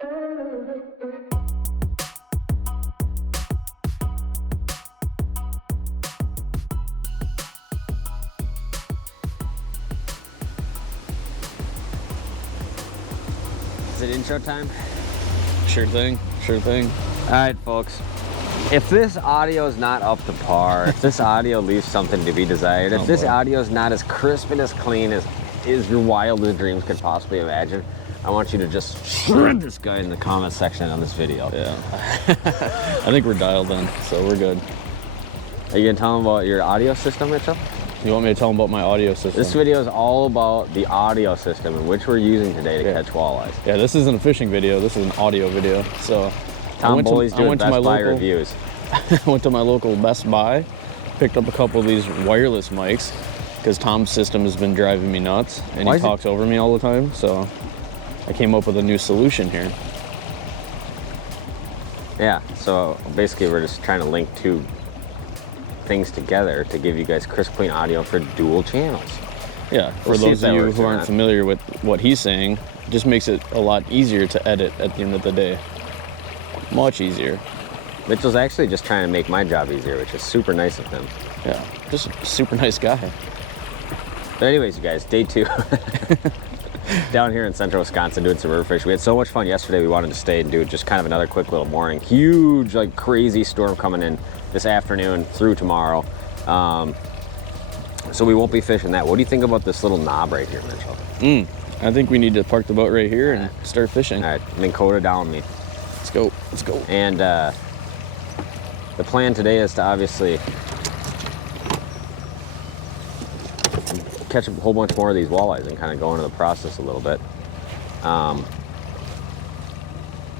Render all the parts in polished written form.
Is it intro time? Sure thing, sure thing. All right, folks. If this audio is not up to par, if this audio leaves something to be desired, if this audio is not as crisp and as clean as your wildest dreams could possibly imagine, I want you to just shred this guy in the comment section on this video. Yeah. I think we're dialed in, so we're good. Are you gonna tell them about your audio system, Mitchell? You want me to tell them about my audio system? This video is all about the audio system in which we're using today to catch walleyes. Yeah, this isn't a fishing video, this is an audio video. So Tom Boley's doing Best Buy reviews. I went to my local Best Buy, picked up a couple of these wireless mics, because Tom's system has been driving me nuts, and he talks over me all the time, so I came up with a new solution here. Yeah, so basically we're just trying to link two things together to give you guys crisp, clean audio for dual channels. Yeah, for those of you who aren't familiar with what he's saying, it just makes it a lot easier to edit at the end of the day. Much easier. Mitchell's actually just trying to make my job easier, which is super nice of him. Yeah, just a super nice guy. But anyways, you guys, day 2. Down here in central Wisconsin doing some river fish. We had so much fun yesterday, we wanted to stay and do just kind of another quick little morning. Huge, like crazy storm coming in this afternoon through tomorrow. So we won't be fishing that. What do you think about this little knob right here, Mitchell? I think we need to park the boat right here and start fishing. All right, then Coda down me. Let's go, let's go. And the plan today is to obviously catch a whole bunch more of these walleyes and kind of go into the process a little bit.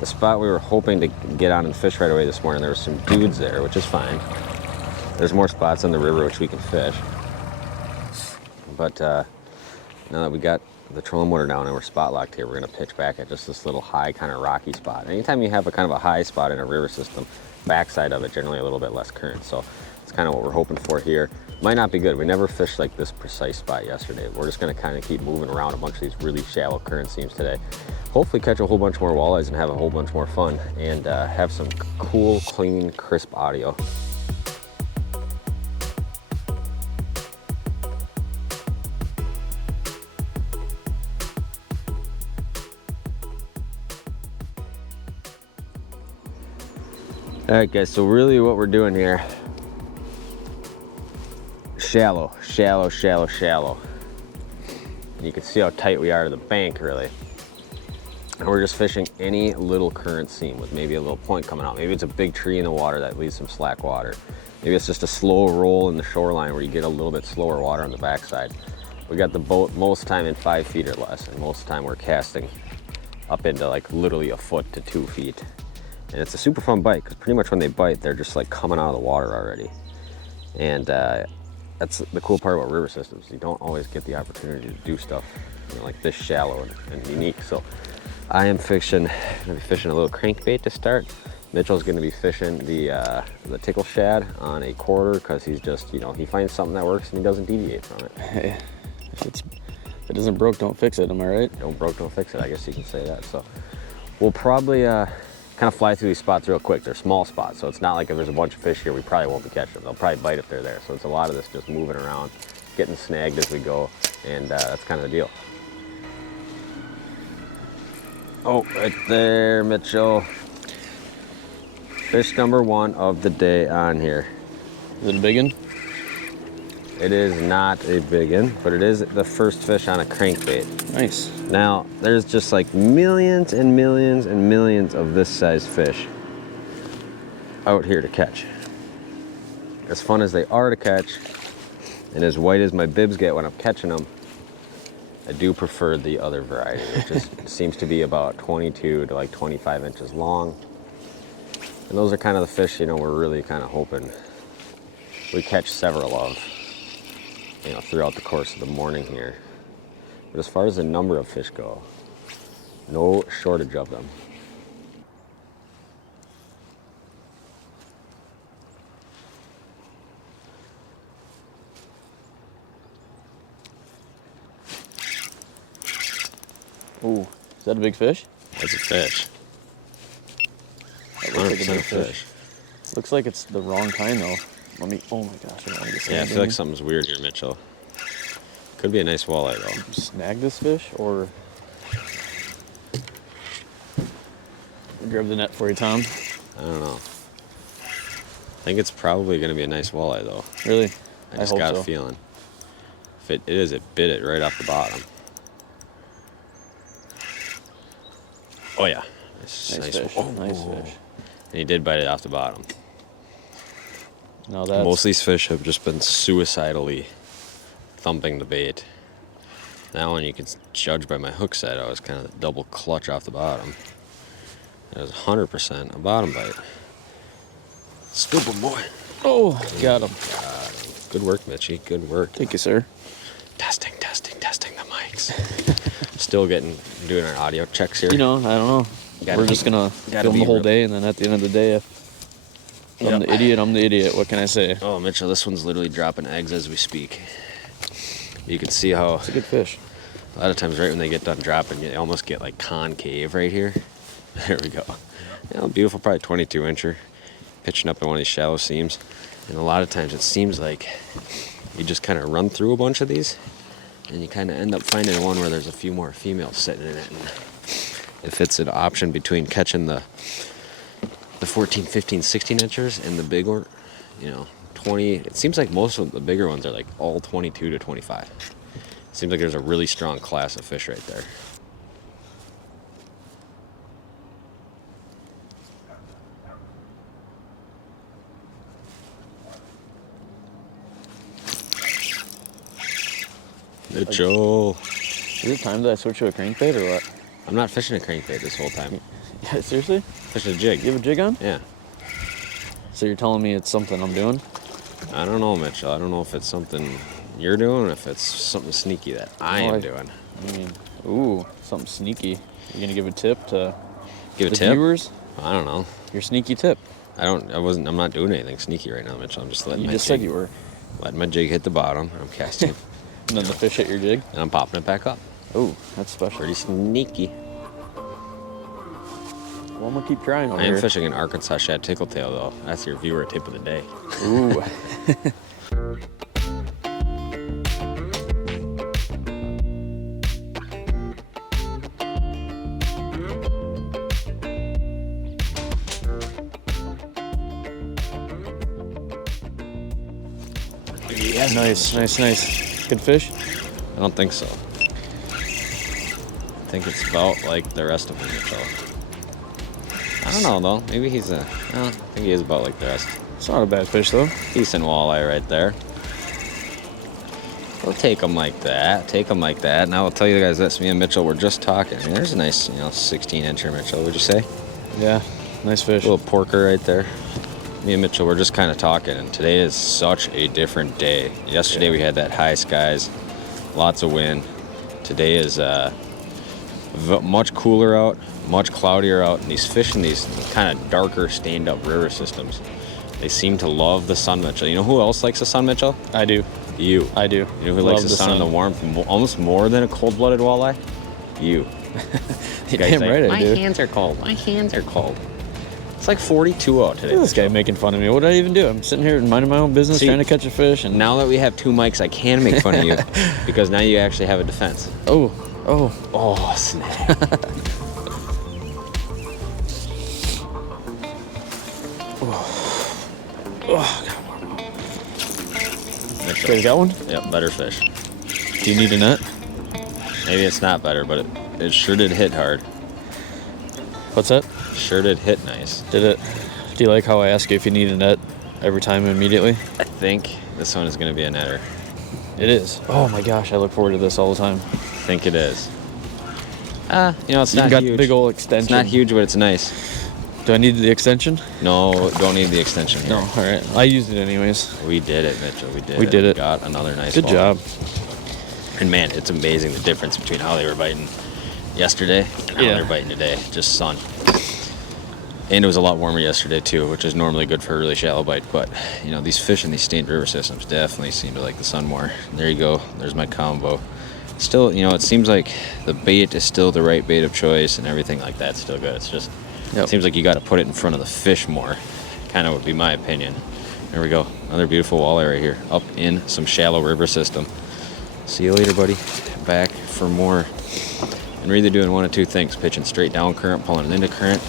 The spot we were hoping to get on and fish right away this morning, there were some dudes there, which is fine. There's more spots on the river which we can fish. But now that we got the trolling motor down and we're spot locked here, we're gonna pitch back at just this little high kind of rocky spot. Anytime you have a kind of a high spot in a river system, backside of it generally a little bit less current. So it's kind of what we're hoping for here. Might not be good. We never fished like this precise spot yesterday. We're just gonna kind of keep moving around a bunch of these really shallow current seams today. Hopefully catch a whole bunch more walleyes and have a whole bunch more fun and have some cool, clean, crisp audio. All right, guys, so really what we're doing here, shallow, shallow, shallow, shallow. And you can see how tight we are to the bank, really. And we're just fishing any little current seam with maybe a little point coming out. Maybe it's a big tree in the water that leaves some slack water. Maybe it's just a slow roll in the shoreline where you get a little bit slower water on the backside. We got the boat most time in 5 feet or less, and most of the time we're casting up into like literally a foot to 2 feet. And it's a super fun bite because pretty much when they bite, they're just like coming out of the water already. And that's the cool part about river systems. You don't always get the opportunity to do stuff like this shallow and unique. So I am gonna be fishing a little crankbait to start. Mitchell's gonna be fishing the tickle shad on a quarter because he's just, he finds something that works and he doesn't deviate from it. Hey, if it isn't broke, don't fix it, am I right? Don't broke, don't fix it, I guess you can say that. So we'll probably kind of fly through these spots real quick. They're small spots, so it's not like if there's a bunch of fish here, we probably won't be catching them. They'll probably bite if they're there. So it's a lot of this just moving around, getting snagged as we go, and that's kind of the deal. Oh, right there, Mitchell. Fish number 1 of the day on here. Is it a big one? It is not a big one, but it is the first fish on a crankbait. Nice. Now, there's just like millions and millions and millions of this size fish out here to catch. As fun as they are to catch, and as white as my bibs get when I'm catching them, I do prefer the other variety, which just seems to be about 22 to like 25 inches long. And those are kind of the fish, we're really kind of hoping we catch several of, throughout the course of the morning here. But as far as the number of fish go, no shortage of them. Ooh, is that a big fish? That's a fish. That looks like a 100% big fish. Looks like it's the wrong kind though. Let me. Oh my gosh, I don't want to get Yeah, I snagged. feel like something's weird here, Mitchell. Could be a nice walleye though. Snag this fish or grab the net for you, Tom. I don't know. I think it's probably going to be a nice walleye though. Really? I just hope got so. a feeling. If it is, it bit it right off the bottom. Oh yeah. Nice fish. Oh, Nice fish. And he did bite it off the bottom. No, that's Most of these fish have just been suicidally thumping the bait. That one you can judge by my hook set. I was kind of double clutch off the bottom. That was 100% a bottom bite. Scoop him, boy. Oh, got him. Good work, Mitchie. Good work. Thank you, sir. Testing the mics. Still doing our audio checks here. You know, I don't know. We're just gonna film the whole day, and then at the end of the day, if I'm the idiot, I'm the idiot. What can I say? Oh, Mitchell, this one's literally dropping eggs as we speak. You can see how It's a good fish. a lot of times right when they get done dropping, you almost get like concave right here. There we go. Beautiful, probably 22-incher, pitching up in one of these shallow seams. And a lot of times it seems like you just kind of run through a bunch of these, and you kind of end up finding one where there's a few more females sitting in it. And if it's an option between catching the 14, 15, 16-inchers and the big one, 20, it seems like most of the bigger ones are like all 22 to 25. Seems like there's a really strong class of fish right there. Mitchell. Is it time that I switch to a crankbait or what? I'm not fishing a crankbait this whole time. Yeah, seriously? Fishing a jig. You have a jig on? Yeah. So you're telling me it's something I'm doing? I don't know, Mitchell. I don't know if it's something you're doing or if it's something sneaky that I am doing. I mean, ooh, something sneaky. You gonna give a tip to Give a the tip? viewers? I don't know. Your sneaky tip. I'm not doing anything sneaky right now, Mitchell. I'm just letting You my just jig, said you were. letting my jig hit the bottom. I'm casting And then the fish hit your jig? and I'm popping it back up. Ooh, that's special. Pretty sneaky. Well, I'm gonna keep trying over I am here. fishing an Arkansas shad tickletail though. That's your viewer tip of the day. Ooh. Yes. Nice. Good fish? I don't think so. I think it's about like the rest of them, Mitchell. I don't know though. Maybe I think he is about like the rest. It's not a bad fish though. Decent walleye right there. We'll take them like that. Take them like that. Now I'll tell you guys this. Me and Mitchell were just talking. There's a nice, 16-incher, Mitchell. Would you say? Yeah, nice fish. A little porker right there. Me and Mitchell were just kind of talking, and today is such a different day. Yesterday we had that high skies, lots of wind. Today is much cooler out, much cloudier out, and these fish in these kind of darker, stained-up river systems, they seem to love the sun, Mitchell. You know who else likes the sun, Mitchell? I do. You. I do. You know who likes the sun and the warmth almost more than a cold-blooded walleye? You. You're damn right I My do. hands are cold. My hands are cold. It's like 42 out today. Look at this guy making fun of me. What did I even do? I'm sitting here minding my own business, See, trying to catch a fish, and now that we have two mics, I can make fun of you because now you actually have a defense. oh, Oh, snap. okay, got one? Yep, better fish. Do you need a net? Maybe it's not better, but it sure did hit hard. What's that? Sure did hit nice. Did it? Do you like how I ask you if you need a net every time immediately? I think this one is going to be a netter. It is. Oh my gosh, I look forward to this all the time. I think it is. It's You not got huge. the big old extension. It's not huge, but it's nice. Do I need the extension? No, don't need the extension here. No. All right. I used it anyways. We did it, Mitchell. We did We it. Got another nice Good walleye. job. And man, it's amazing the difference between how they were biting yesterday and how they're biting today. Just sun. And it was a lot warmer yesterday too, which is normally good for a really shallow bite. But these fish in these stained river systems definitely seem to like the sun more. There you go. There's my combo. Still, it seems like the bait is still the right bait of choice and everything like that's still good. It's just Yep. Seems like you got to put it in front of the fish more. Kind of would be my opinion. There we go. Another beautiful walleye right here, up in some shallow river system. See you later, buddy. Back for more. And we're either doing one of two things: pitching straight down current, pulling it into current,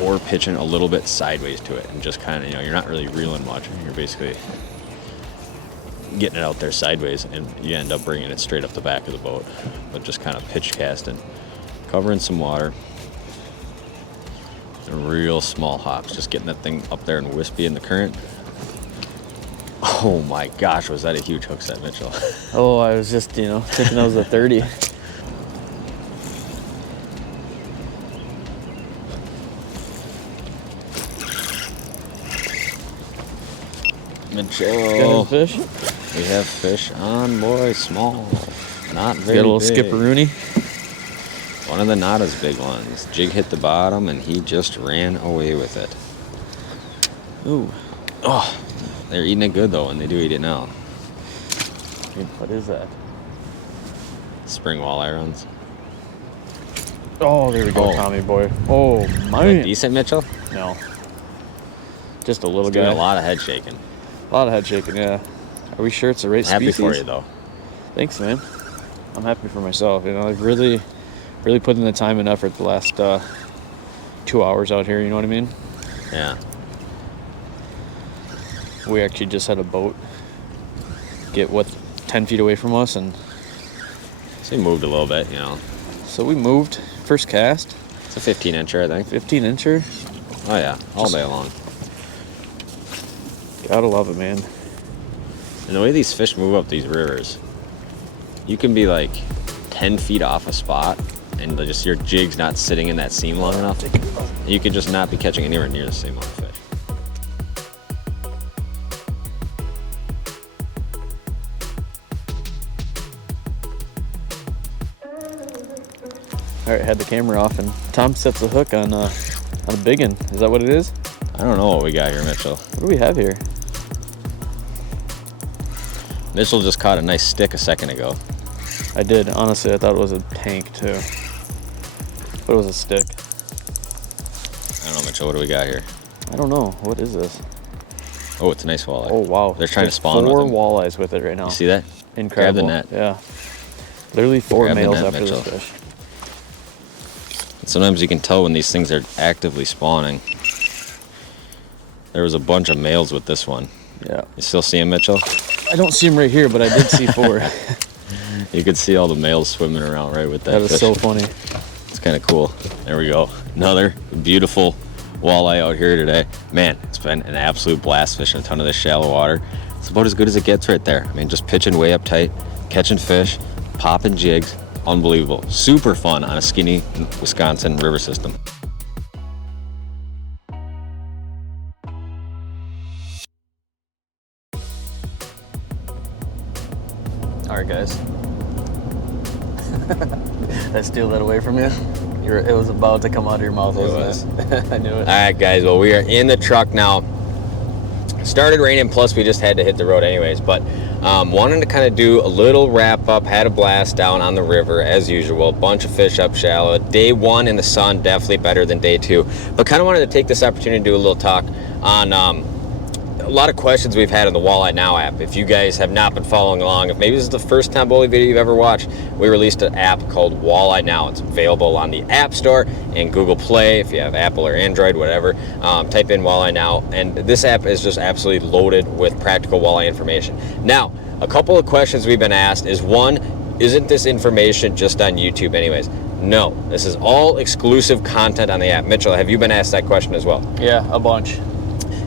or pitching a little bit sideways to it and just kind of, you're not really reeling much. You're basically getting it out there sideways, and you end up bringing it straight up the back of the boat. But just kind of pitch casting, covering some water, and real small hops, just getting that thing up there and wispy in the current. Oh my gosh, was that a huge hook set, Mitchell? Oh, I was just, thinking that was a 30. Mitchell, Fish? we have fish on, boy. Small, not very Got a little big. skipperoonie. One of the not as big ones. Jig hit the bottom and he just ran away with it. Ooh. Oh, they're eating it good though, and they do eat it now. What is that? Spring walleye runs. Oh, there we go, Oh. Tommy boy. Oh, Is that man. decent, Mitchell? No. Just a little It's guy. doing a lot of head shaking. A lot of head shaking, yeah. Are we sure it's the right Happy species? for you though. Thanks, man. I'm happy for myself. I've really put in the time and effort the last 2 hours out here, you know what I mean? Yeah. We actually just had a boat get 10 feet away from us, and So he moved a little bit, so we moved. First cast, It's a 15-incher, I think. 15 incher. Oh yeah, all day long. Gotta love it, man. And the way these fish move up these rivers, you can be like 10 feet off a spot, and just your jig's not sitting in that seam long enough. You could just not be catching anywhere near the same amount of fish. All right, had the camera off, and Tom sets the hook on a big one. Is that what it is? I don't know what we got here, Mitchell. What do we have here? Mitchell just caught a nice stick a second ago. I did. Honestly, I thought it was a tank too, but it was a stick. I don't know, Mitchell, what do we got here? I don't know. What is this? Oh, it's a nice walleye. Oh wow! They're trying to There's spawn with 4 them. walleyes with it right now. You see that? Incredible. Grab the net. Yeah. Literally 4 Grab the males net, after Mitchell. this fish. Sometimes you can tell when these things are actively spawning. There was a bunch of males with this one. Yeah. You still see him, Mitchell? I don't see him right here, but I did see 4. You could see all the males swimming around right with that That is fish. so funny. It's kind of cool. There we go. Another beautiful walleye out here today. Man, it's been an absolute blast fishing a ton of this shallow water. It's about as good as it gets right there. I mean, just pitching way up tight, catching fish, popping jigs. Unbelievable. Super fun on a skinny Wisconsin river system. All right, guys. Did I steal that away from you? It was about to come out of your mouth, wasn't it? I knew it. All right, guys. Well, we are in the truck now. Started raining, plus we just had to hit the road anyways. But wanted to kind of do a little wrap up. Had a blast down on the river as usual. Bunch of fish up shallow. Day 1 in the sun, definitely better than day 2. But kind of wanted to take this opportunity to do a little talk on a lot of questions we've had on the Walleye Now app. If you guys have not been following along, if maybe this is the first time Boley video you've ever watched, we released an app called Walleye Now. It's available on the App Store and Google Play. If you have Apple or Android, whatever, type in Walleye Now. And this app is just absolutely loaded with practical walleye information. Now, a couple of questions we've been asked is, one, isn't this information just on YouTube anyways? No, this is all exclusive content on the app. Mitchell, have you been asked that question as well? Yeah, a bunch.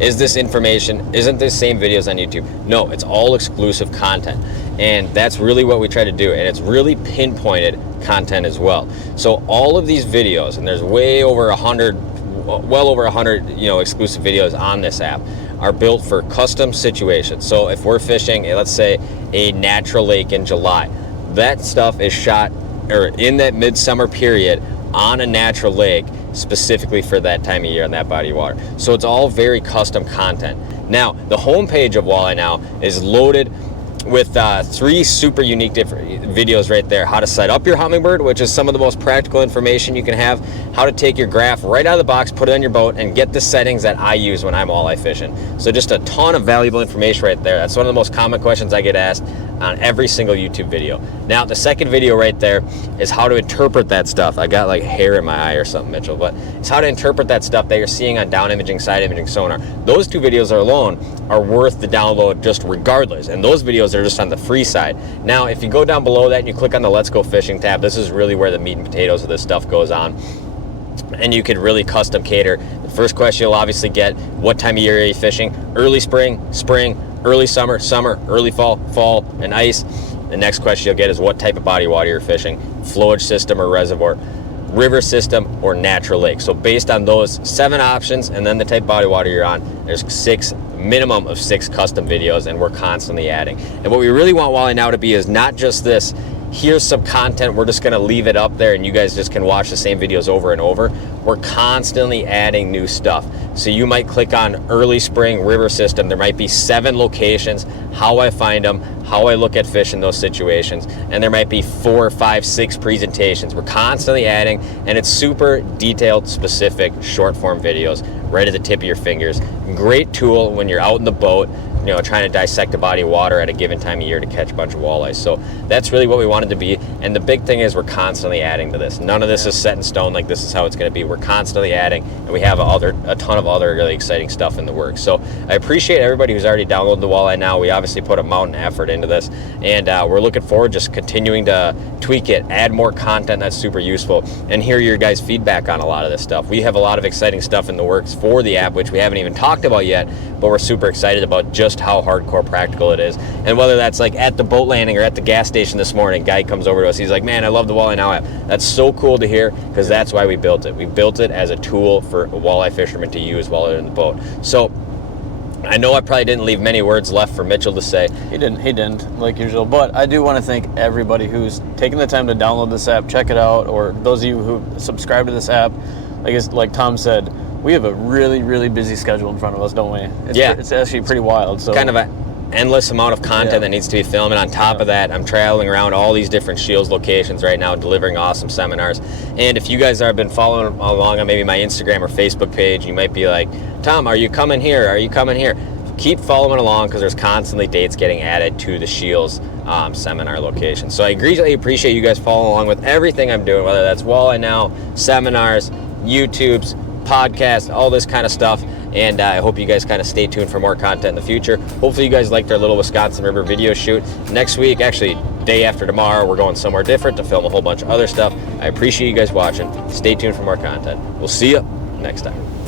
Is this information, isn't this same videos on YouTube? No, it's all exclusive content. And that's really what we try to do. And it's really pinpointed content as well. So all of these videos, and there's way over 100, well over 100, exclusive videos on this app, are built for custom situations. So if we're fishing, let's say, a natural lake in July, that stuff is shot or in that midsummer period on a natural lake specifically for that time of year and that body of water. So it's all very custom content. Now, the homepage of Walleye Now is loaded with 3 super unique different videos right there. How to set up your hummingbird, which is some of the most practical information you can have. How to take your graph right out of the box, put it on your boat, and get the settings that I use when I'm walleye fishing. So just a ton of valuable information right there. That's one of the most common questions I get asked on every single YouTube video. Now, the second video right there is how to interpret that stuff. I got like hair in my eye or something, Mitchell, but it's how to interpret that stuff that you're seeing on down imaging, side imaging sonar. Those 2 videos alone are worth the download just regardless, and those videos are just on the free side. Now, if you go down below that and you click on the Let's Go Fishing tab, this is really where the meat and potatoes of this stuff goes on, and you can really custom cater. The first question you'll obviously get, what time of year are you fishing? Early spring, early summer, early fall, and ice. The next question you'll get is what type of body water you're fishing, flowage system or reservoir, river system or natural lake. So based on those 7 options and then the type of body water you're on, there's minimum of 6 custom videos, and we're constantly adding. And what we really want Walleye Now to be is not just this, here's some content, we're just gonna leave it up there and you guys just can watch the same videos over and over. We're constantly adding new stuff. So you might click on early spring river system, there might be 7 locations, how I find them, how I look at fish in those situations, and there might be 4, 5, 6 presentations. We're constantly adding, and it's super detailed, specific, short form videos right at the tip of your fingers. Great tool when you're out in the boat, you know, trying to dissect a body of water at a given time of year to catch a bunch of walleyes. So that's really what we wanted to be. And the big thing is we're constantly adding to this. None of this is set in stone, like this is how it's going to be. We're constantly adding, and we have a ton of other really exciting stuff in the works. So I appreciate everybody who's already downloaded the Walleye Now. We obviously put a mountain of effort into this, and we're looking forward just continuing to tweak it, add more content that's super useful, and hear your guys' feedback on a lot of this stuff. We have a lot of exciting stuff in the works for the app, which we haven't even talked about yet, but we're super excited about just how hardcore practical it is. And whether that's like at the boat landing or at the gas station this morning, guy comes over to us, he's like, man, I love the Walleye Now app. That's so cool to hear, because that's why we built it. We built it as a tool for walleye fishermen to use while they're in the boat. So I know I probably didn't leave many words left for Mitchell to say. He didn't, like usual. But I do want to thank everybody who's taken the time to download this app, check it out, or those of you who subscribe to this app. Like Tom said, we have a really, really busy schedule in front of us, don't we? It's actually pretty wild. So kind of an endless amount of content that needs to be filmed, and on top of that, I'm traveling around all these different Shields locations right now, delivering awesome seminars. And if you guys have been following along on maybe my Instagram or Facebook page, you might be like, Tom, are you coming here? Are you coming here? Keep following along, because there's constantly dates getting added to the Shields seminar location. So I greatly appreciate you guys following along with everything I'm doing, whether that's Walleye Now, seminars, YouTubes, podcasts, all this kind of stuff. And I hope you guys kind of stay tuned for more content in the future. Hopefully you guys liked our little Wisconsin River video shoot. Next week, actually day after tomorrow, we're going somewhere different to film a whole bunch of other stuff. I appreciate you guys watching. Stay tuned for more content. We'll see you next time.